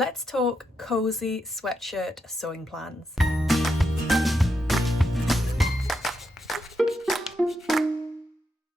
let's talk cozy sweatshirt sewing plans.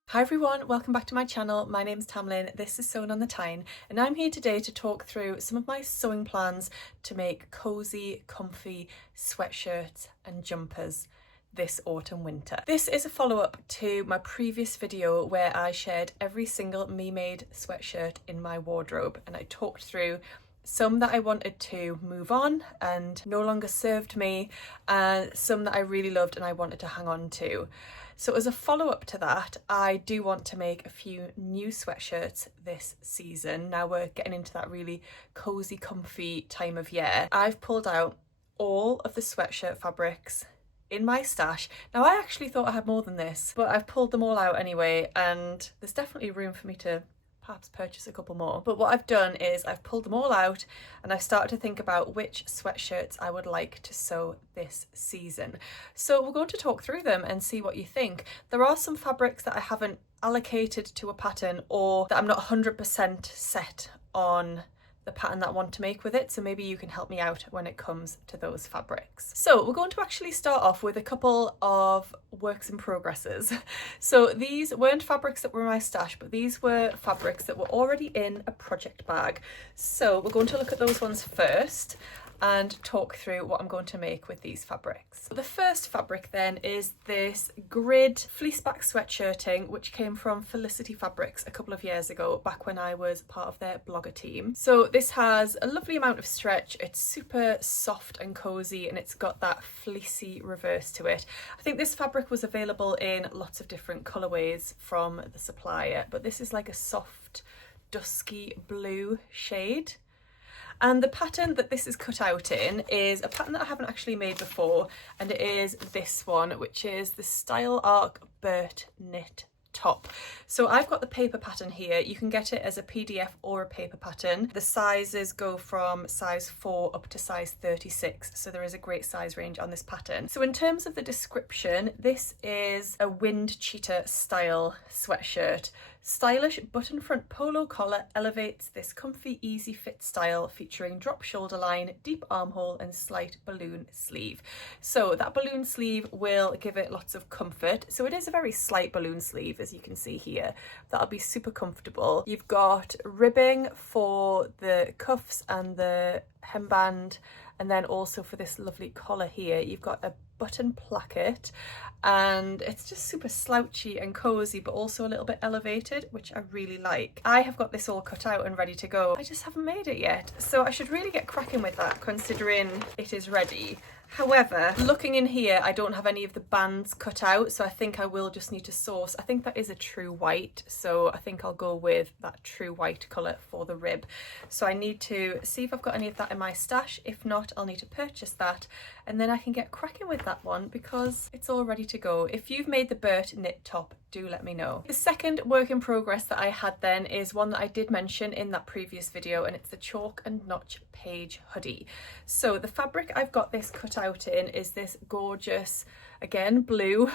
Hi everyone, welcome back to my channel. My name's Tamlyn, this is Sewn on the Tyne, and I'm here today to talk through some of my sewing plans to make cozy, comfy sweatshirts and jumpers this autumn winter. This is a follow-up to my previous video where I shared every single me-made sweatshirt in my wardrobe, and I talked through some that I wanted to move on and no longer served me, and some that I really loved and I wanted to hang on to. So as a follow-up to that, I do want to make a few new sweatshirts this season. Now we're getting into that really cozy, comfy time of year. I've pulled out all of the sweatshirt fabrics in my stash. Now I actually thought I had more than this, but I've pulled them all out anyway, and there's definitely room for me to perhaps purchase a couple more. But what I've done is I've pulled them all out and I've started to think about which sweatshirts I would like to sew this season. So we're going to talk through them and see what you think. There are some fabrics that I haven't allocated to a pattern, or that I'm not 100% set on the pattern that I want to make with it, so maybe you can help me out when it comes to those fabrics. So we're going to actually start off with a couple of works in progresses. So these weren't fabrics that were in my stash, but these were fabrics that were already in a project bag. So we're going to look at those ones first and talk through what I'm going to make with these fabrics. The first fabric then is this grid fleeceback sweatshirting, which came from Felicity Fabrics a couple of years ago, back when I was part of their blogger team. So this has a lovely amount of stretch, it's super soft and cozy, and it's got that fleecy reverse to it. I think this fabric was available in lots of different colorways from the supplier, but this is like a soft dusky blue shade. And the pattern that this is cut out in is a pattern that I haven't actually made before, and it is this one, which is the Style Arc Bert knit top. So I've got the paper pattern here. You can get it as a PDF or a paper pattern. The sizes go from size 4 up to size 36, so there is a great size range on this pattern. So in terms of the description, this is a wind cheetah style sweatshirt. Stylish button front polo collar elevates this comfy, easy fit style, featuring drop shoulder line, deep armhole and slight balloon sleeve. So that balloon sleeve will give it lots of comfort. So it is a very slight balloon sleeve, as you can see here. That'll be super comfortable. You've got ribbing for the cuffs and the hemband, and then also for this lovely collar here, you've got a button placket, and it's just super slouchy and cozy, but also a little bit elevated, which I really like. I have got this all cut out and ready to go. I just haven't made it yet, so I should really get cracking with that, considering it is ready. However, looking in here, I don't have any of the bands cut out, so I think I will just need to source. I think that is a true white, so I think I'll go with that true white colour for the rib. So I need to see if I've got any of that in my stash. If not, I'll need to purchase that, and then I can get cracking with that one because it's all ready to go. If you've made the Bert knit top, do let me know. The second work in progress that I had then is one that I did mention in that previous video, and it's the Chalk and Notch Paige hoodie. So the fabric I've got this cut out in is this gorgeous, again, blue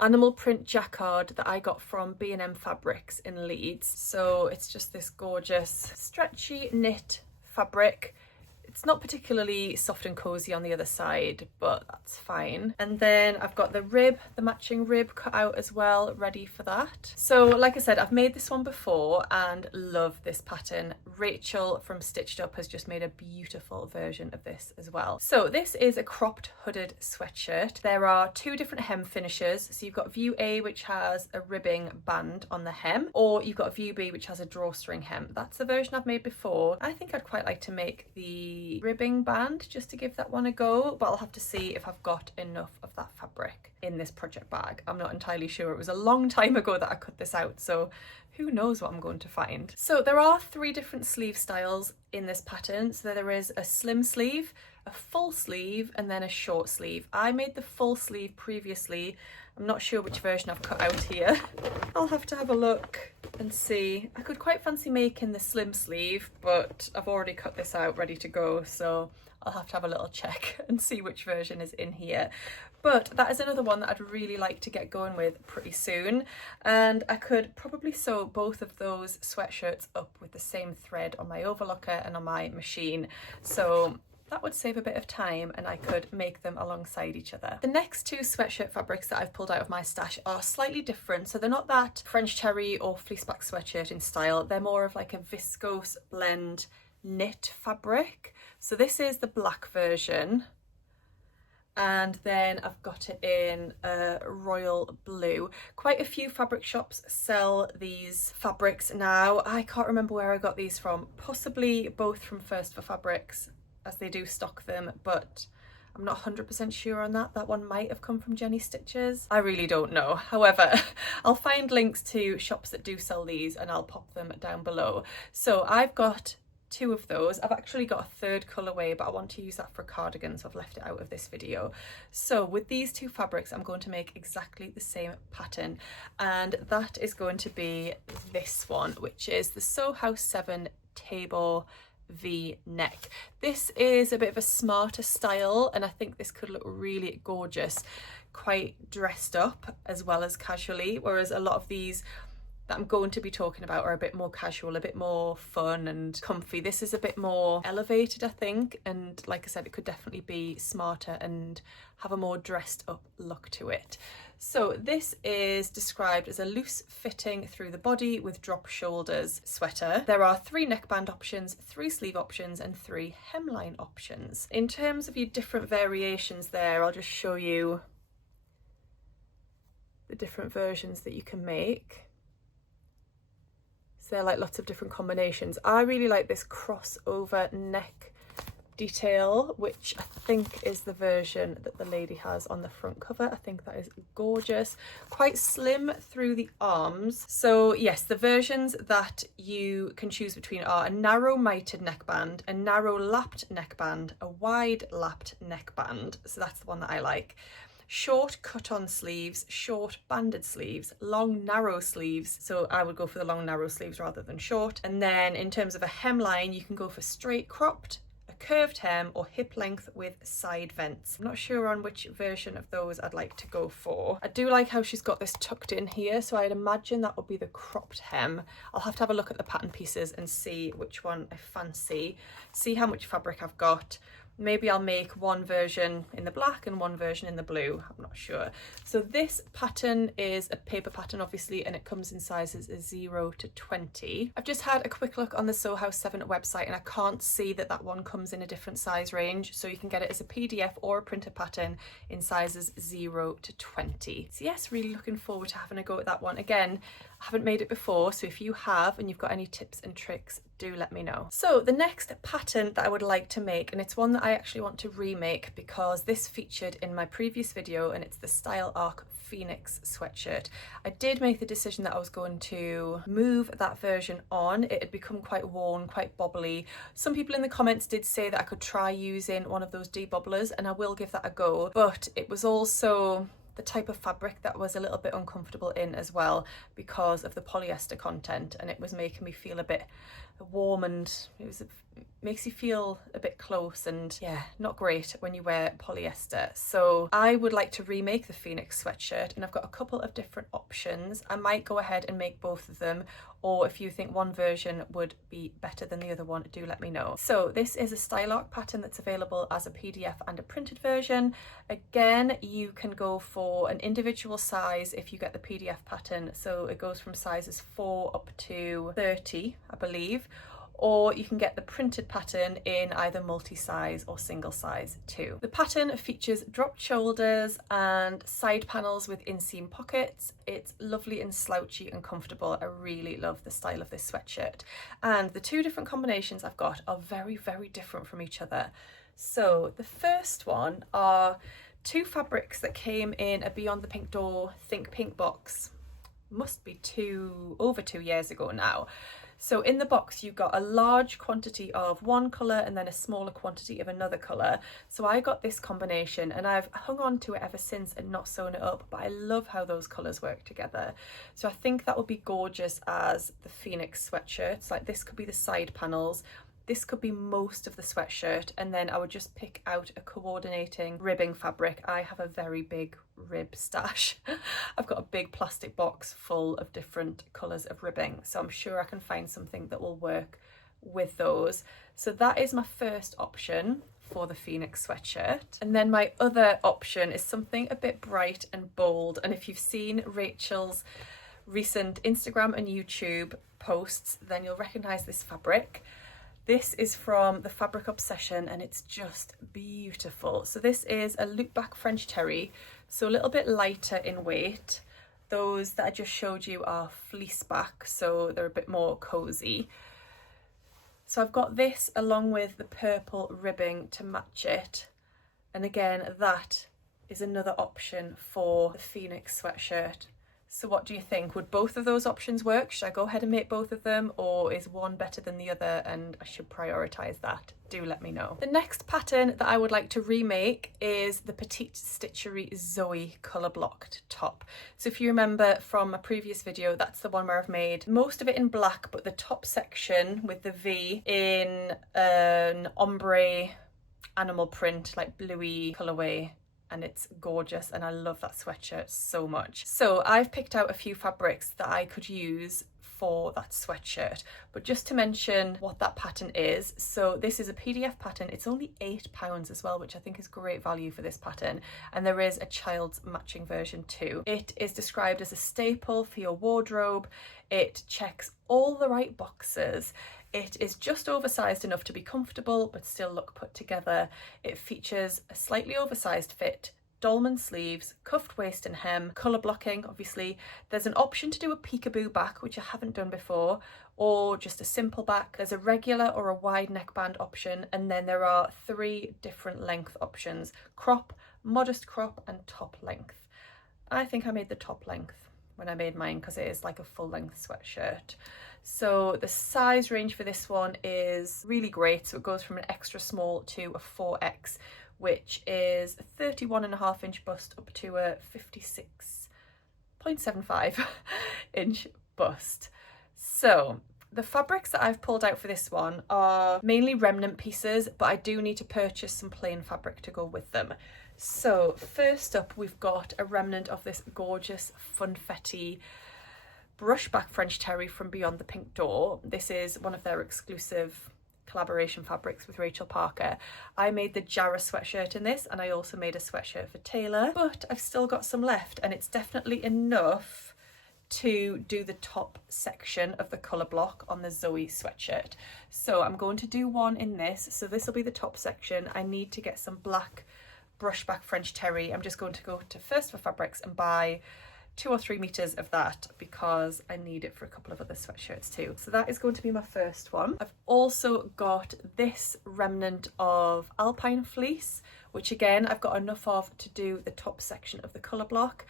animal print jacquard that I got from B&M Fabrics in Leeds. So it's just this gorgeous stretchy knit fabric. It's not particularly soft and cozy on the other side, but that's fine. And then I've got the rib, the matching rib cut out as well, ready for that. So like I said, I've made this one before and love this pattern. Rachel from Stitched Up has just made a beautiful version of this as well. So this is a cropped hooded sweatshirt. There are two different hem finishes. So you've got view A, which has a ribbing band on the hem, or you've got view B, which has a drawstring hem. That's the version I've made before. I think I'd quite like to make the ribbing band just to give that one a go, but I'll have to see if I've got enough of that fabric in this project bag. I'm not entirely sure. It was a long time ago that I cut this out, so who knows what I'm going to find. So there are 3 different sleeve styles in this pattern. So there is a slim sleeve, a full sleeve, and then a short sleeve. I made the full sleeve previously I'm not sure which version I've cut out here. I'll have to have a look and see. I could quite fancy making the slim sleeve, but I've already cut this out ready to go, so I'll have to have a little check and see which version is in here. But that is another one that I'd really like to get going with pretty soon, and I could probably sew both of those sweatshirts up with the same thread on my overlocker and on my machine, so that would save a bit of time and I could make them alongside each other. The next two sweatshirt fabrics that I've pulled out of my stash are slightly different. So they're not that French terry or fleeceback sweatshirt in style. They're more of like a viscose blend knit fabric. So this is the black version. And then I've got it in a royal blue. Quite a few fabric shops sell these fabrics now. I can't remember where I got these from. Possibly both from First for Fabrics, as they do stock them, but I'm not 100% sure on that. That one might have come from Jenny Stitches. I really don't know. However, I'll find links to shops that do sell these and I'll pop them down below. So I've got two of those. I've actually got a third colourway, but I want to use that for a cardigan, so I've left it out of this video. So with these two fabrics, I'm going to make exactly the same pattern, and that is going to be this one, which is the Sew House 7 Tabor V-neck. This is a bit of a smarter style, and I think this could look really gorgeous, quite dressed up as well as casually, whereas a lot of these that I'm going to be talking about are a bit more casual, a bit more fun and comfy. This is a bit more elevated, I think, and like I said, it could definitely be smarter and have a more dressed up look to it. So this is described as a loose fitting through the body with drop shoulders sweater. There are 3 neckband options, 3 sleeve options and 3 hemline options. In terms of your different variations there, I'll just show you the different versions that you can make. So they're like lots of different combinations. I really like this crossover neck detail, which I think is the version that the lady has on the front cover. I think that is gorgeous. Quite slim through the arms. So yes, the versions that you can choose between are a narrow mitered neckband, a narrow lapped neckband, a wide lapped neckband. So that's the one that I like. Short cut-on sleeves, short banded sleeves, long narrow sleeves. So I would go for the long narrow sleeves rather than short. And then in terms of a hemline, you can go for straight cropped, curved hem or hip length with side vents. I'm not sure on which version of those I'd like to go for. I do like how she's got this tucked in here, so I'd imagine that would be the cropped hem. I'll have to have a look at the pattern pieces and see which one I fancy, see how much fabric I've got. Maybe I'll make one version in the black and one version in the blue, I'm not sure. So this pattern is a paper pattern obviously, and it comes in sizes 0 to 20. I've just had a quick look on the Sew House 7 website and I can't see that that one comes in a different size range, so you can get it as a PDF or a printed pattern in sizes 0 to 20. So yes, really looking forward to having a go at that one. Again, I haven't made it before, so if you have and you've got any tips and tricks, do let me know. So the next pattern that I would like to make, and it's one that I actually want to remake because this featured in my previous video, and it's the Style Arc Fenix sweatshirt. I did make the decision that I was going to move that version on. It had become quite worn, quite bobbly. Some people in the comments did say that I could try using one of those debobblers, and I will give that a go, but it was also the type of fabric that was a little bit uncomfortable in as well because of the polyester content, and it was making me feel a bit warm, and makes you feel a bit close, and yeah, not great when you wear polyester. So I would like to remake the Fenix sweatshirt, and I've got a couple of different options. I might go ahead and make both of them, or if you think one version would be better than the other one, do let me know. So this is a Style Arc pattern that's available as a PDF and a printed version. Again, you can go for an individual size if you get the PDF pattern, so it goes from sizes 4 up to 30, I believe, or you can get the printed pattern in either multi-size or single size too. The pattern features dropped shoulders and side panels with inseam pockets. It's lovely and slouchy and comfortable. I really love the style of this sweatshirt, and the 2 different combinations I've got are very, very different from each other. So the first one are 2 fabrics that came in a Beyond the Pink Door Think Pink box. Must be over 2 years ago now. So in the box you got a large quantity of one colour and then a smaller quantity of another colour. So I got this combination and I've hung on to it ever since and not sewn it up, but I love how those colours work together. So I think that would be gorgeous as the Fenix sweatshirts. Like this could be the side panels, this could be most of the sweatshirt, and then I would just pick out a coordinating ribbing fabric. I have a very big rib stash. I've got a big plastic box full of different colours of ribbing, so I'm sure I can find something that will work with those. So that is my first option for the Fenix sweatshirt. And then my other option is something a bit bright and bold, and if you've seen Rachel's recent Instagram and YouTube posts, then you'll recognise this fabric. This is from the Fabric Obsession and it's just beautiful. So this is a loop back French terry, so a little bit lighter in weight. Those that I just showed you are fleece back, so they're a bit more cozy. So I've got this along with the purple ribbing to match it. And again, that is another option for the Fenix sweatshirt. So what do you think? Would both of those options work? Should I go ahead and make both of them, or is one better than the other and I should prioritise that? Do let me know. The next pattern that I would like to remake is the Petite Stitchery Xoe colour blocked top. So if you remember from a previous video, that's the one where I've made most of it in black, but the top section with the V in an ombre animal print, like bluey colourway. And it's gorgeous and I love that sweatshirt so much. So I've picked out a few fabrics that I could use for that sweatshirt, but just to mention what that pattern is, so this is a PDF pattern. It's only £8 as well, which I think is great value for this pattern, and there is a child's matching version too. It is described as a staple for your wardrobe. It checks all the right boxes. It is just oversized enough to be comfortable but still look put together. It features a slightly oversized fit, dolman sleeves, cuffed waist and hem, colour blocking obviously. There's an option to do a peekaboo back, which I haven't done before, or just a simple back. There's a regular or a wide neckband option, and then there are 3 different length options: crop, modest crop and top length. I think I made the top length when I made mine because it is like a full length sweatshirt. So the size range for this one is really great. So it goes from an extra small to a 4X, which is a 31.5 inch bust up to a 56.75 inch bust. So the fabrics that I've pulled out for this one are mainly remnant pieces, but I do need to purchase some plain fabric to go with them. So first up, we've got a remnant of this gorgeous funfetti brushback French terry from Beyond the Pink Door. This is one of their exclusive collaboration fabrics with Rachel Parker. I made the Jarrah sweatshirt in this, and I also made a sweatshirt for Taylor, but I've still got some left, and it's definitely enough to do the top section of the colour block on the Zoey sweatshirt. So I'm going to do one in this. So this will be the top section. I need to get some black brushback French terry. I'm just going to go to First for Fabrics and buy 2 or 3 meters of that because I need it for a couple of other sweatshirts too. So that is going to be my first one. I've also got this remnant of alpine fleece, which again I've got enough of to do the top section of the colour block,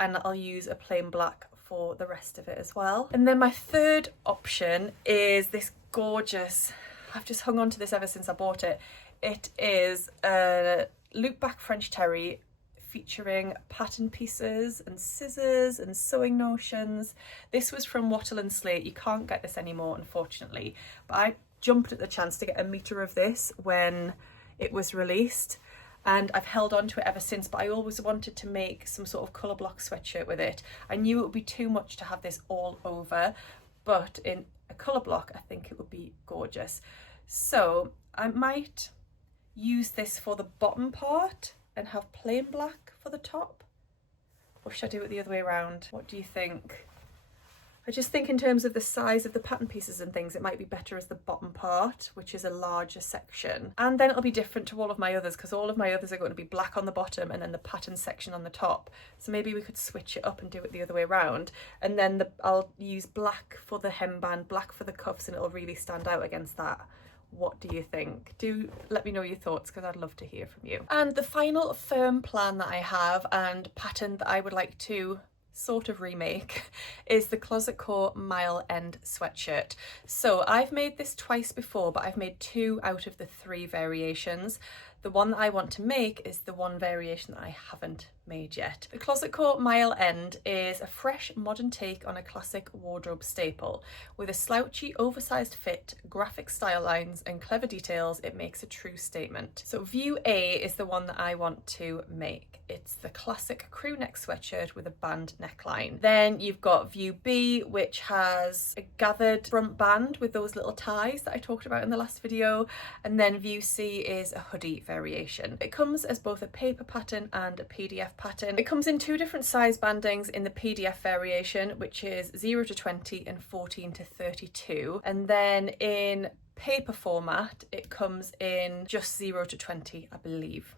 and I'll use a plain black for the rest of it as well. And then my third option is this gorgeous, I've just hung on to this ever since I bought it. It is a loop back French terry featuring pattern pieces and scissors and sewing notions. This was from Wattle and Slate. You can't get this anymore, unfortunately, but I jumped at the chance to get a meter of this when it was released, and I've held on to it ever since. But I always wanted to make some sort of colour block sweatshirt with it. I knew it would be too much to have this all over, but in a colour block I think it would be gorgeous. So I might use this for the bottom part and have plain black for the top, or should I do it the other way around? What do you think? I just think in terms of the size of the pattern pieces and things, it might be better as the bottom part, which is a larger section, and then it'll be different to all of my others because all of my others are going to be black on the bottom and then the pattern section on the top. So maybe we could switch it up and do it the other way around, and then I'll use black for the hemband, black for the cuffs, and it'll really stand out against that. What do you think? Do let me know your thoughts because I'd love to hear from you. And the final firm plan that I have and pattern that I would like to sort of remake is the Closet Core Mile End sweatshirt. So I've made this twice before, but I've made 2 out of the 3 variations. The one that I want to make is the one variation that I haven't made yet. The Closet Core Mile End is a fresh modern take on a classic wardrobe staple. With a slouchy oversized fit, graphic style lines and clever details, it makes a true statement. So view A is the one that I want to make. It's the classic crew neck sweatshirt with a band neckline. Then you've got view B, which has a gathered front band with those little ties that I talked about in the last video. And then view C is a hoodie variation. It comes as both a paper pattern and a PDF pattern. It comes in 2 different size bandings in the PDF variation, which is 0 to 20 and 14 to 32. And then in paper format, it comes in just 0 to 20, I believe.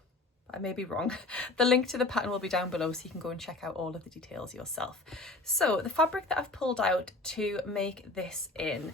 I may be wrong. The link to the pattern will be down below so you can go and check out all of the details yourself. So the fabric that I've pulled out to make this in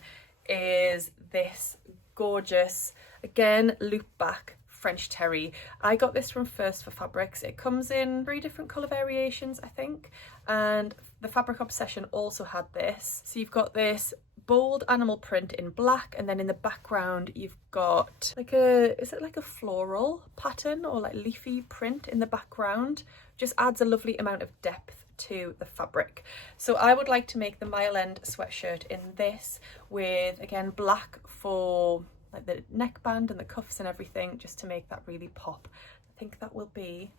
is this gorgeous, again, loop back French terry. I got this from First for Fabrics. It comes in 3 different colour variations, I think, and the Fabric Obsession also had this. So you've got this bold animal print in black, and then in the background you've got like a, is it like a floral pattern or like leafy print in the background? Just adds a lovely amount of depth to the fabric. So I would like to make the Mile End sweatshirt in this with, again, black for like the neckband and the cuffs and everything, just to make that really pop. I think that will be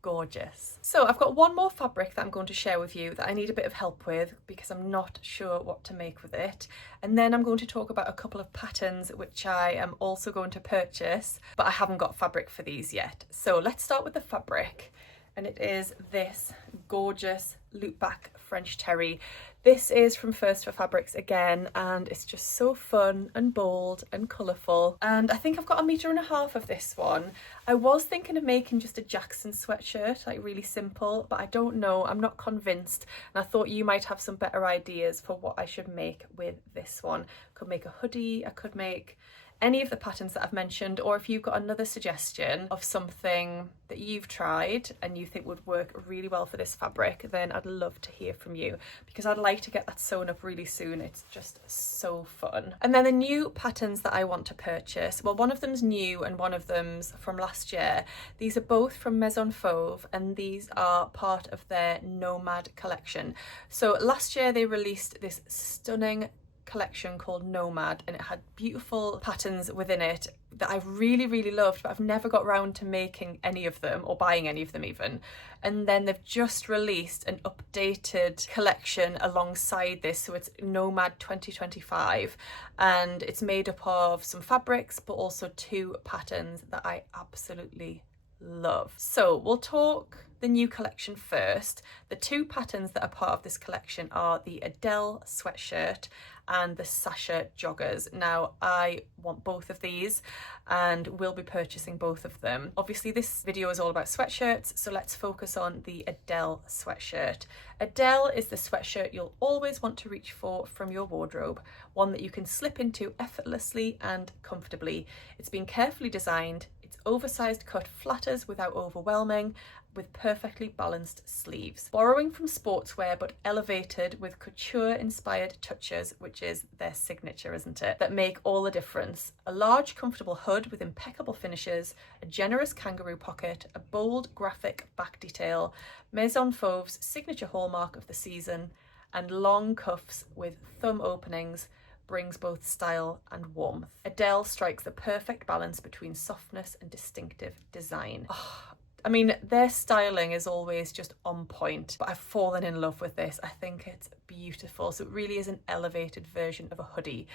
gorgeous. So I've got one more fabric that I'm going to share with you that I need a bit of help with because I'm not sure what to make with it. And then I'm going to talk about a couple of patterns which I am also going to purchase, but I haven't got fabric for these yet. So let's start with the fabric. And it is this gorgeous loop back French terry. This is from First for Fabrics again, and it's just so fun and bold and colourful. And I think I've got 1.5 meters of this one. I was thinking of making just a Jackson sweatshirt, like really simple, but I don't know, I'm not convinced. And I thought you might have some better ideas for what I should make with this one. I could make a hoodie, I could make any of the patterns that I've mentioned, or if you've got another suggestion of something that you've tried and you think would work really well for this fabric, then I'd love to hear from you because I'd like to get that sewn up really soon. It's just so fun. And then the new patterns that I want to purchase, well, one of them's new and one of them's from last year. These are both from Maison Fauve, and these are part of their Nomad collection. So last year they released this stunning collection called Nomad, and it had beautiful patterns within it that I've really loved, but I've never got round to making any of them or buying any of them even. And then they've just released an updated collection alongside this, so it's Nomad 2025, and it's made up of some fabrics but also 2 patterns that I absolutely love. So we'll talk the new collection first. The 2 patterns that are part of this collection are the Adele sweatshirt and the Sasha joggers. Now I want both of these and will be purchasing both of them. Obviously this video is all about sweatshirts, so let's focus on the Adele sweatshirt. Adele is the sweatshirt you'll always want to reach for from your wardrobe, one that you can slip into effortlessly and comfortably. It's been carefully designed, its oversized cut flatters without overwhelming, with perfectly balanced sleeves. Borrowing from sportswear but elevated with couture inspired touches, which is their signature, isn't it? That make all the difference. A large comfortable hood with impeccable finishes, a generous kangaroo pocket, a bold graphic back detail, Maison Fauve's signature hallmark of the season, and long cuffs with thumb openings brings both style and warmth. Adele strikes the perfect balance between softness and distinctive design. Oh, I mean, their styling is always just on point, but I've fallen in love with this. I think it's beautiful. So it really is an elevated version of a hoodie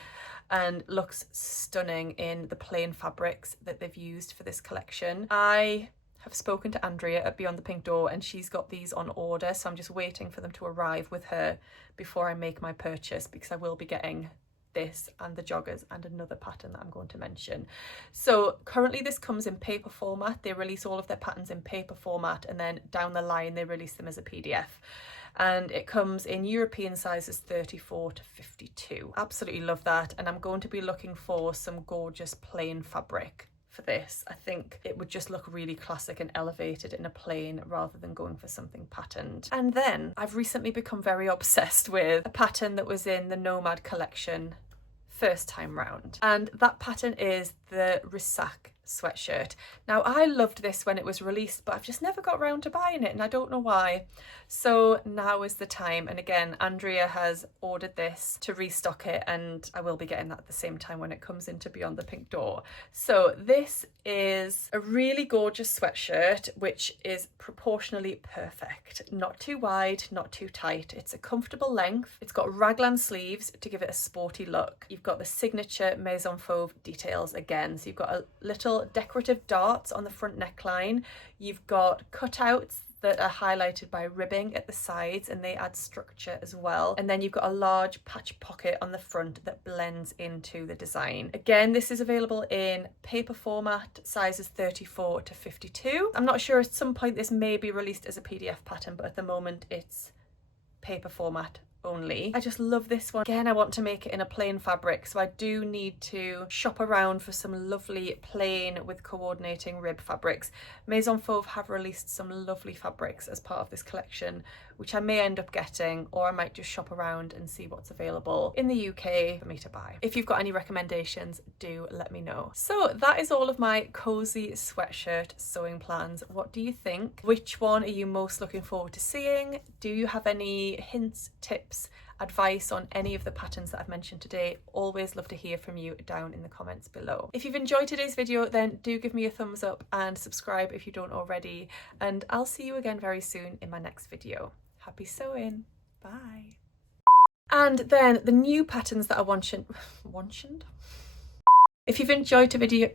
and looks stunning in the plain fabrics that they've used for this collection. I have spoken to Andrea at Beyond the Pink Door and she's got these on order, so I'm just waiting for them to arrive with her before I make my purchase, because I will be getting this and the joggers and another pattern that I'm going to mention. So currently this comes in paper format. They release all of their patterns in paper format, and then down the line they release them as a PDF. And it comes in European sizes 34 to 52. Absolutely love that. And I'm going to be looking for some gorgeous plain fabric for this. I think it would just look really classic and elevated in a plain rather than going for something patterned. And then I've recently become very obsessed with a pattern that was in the Nomad collection first time round, and that pattern is the Ressac sweatshirt. Now, I loved this when it was released, but I've just never got around to buying it, and I don't know why. So now is the time, and again, Andrea has ordered this to restock it, and I will be getting that at the same time when it comes into Beyond the Pink Door. So this is a really gorgeous sweatshirt, which is proportionally perfect. Not too wide, not too tight. It's a comfortable length. It's got raglan sleeves to give it a sporty look. You've got the signature Maison Fauve details again. So you've got a little decorative darts on the front neckline. You've got cutouts that are highlighted by ribbing at the sides, and they add structure as well. And then you've got a large patch pocket on the front that blends into the design. Again, this is available in paper format, sizes 34 to 52. I'm not sure, at some point this may be released as a PDF pattern, but at the moment it's paper format only. I just love this one. Again, I want to make it in a plain fabric, so I do need to shop around for some lovely plain with coordinating rib fabrics. Maison Fauve have released some lovely fabrics as part of this collection, which I may end up getting, or I might just shop around and see what's available in the UK for me to buy. If you've got any recommendations, do let me know. So that is all of my cozy sweatshirt sewing plans. What do you think? Which one are you most looking forward to seeing? Do you have any hints, tips, advice on any of the patterns that I've mentioned today? Always love to hear from you down in the comments below. If you've enjoyed today's video, then do give me a thumbs up and subscribe if you don't already, and I'll see you again very soon in my next video. Happy sewing. Bye. And then the new patterns that I wanted. If you've enjoyed the video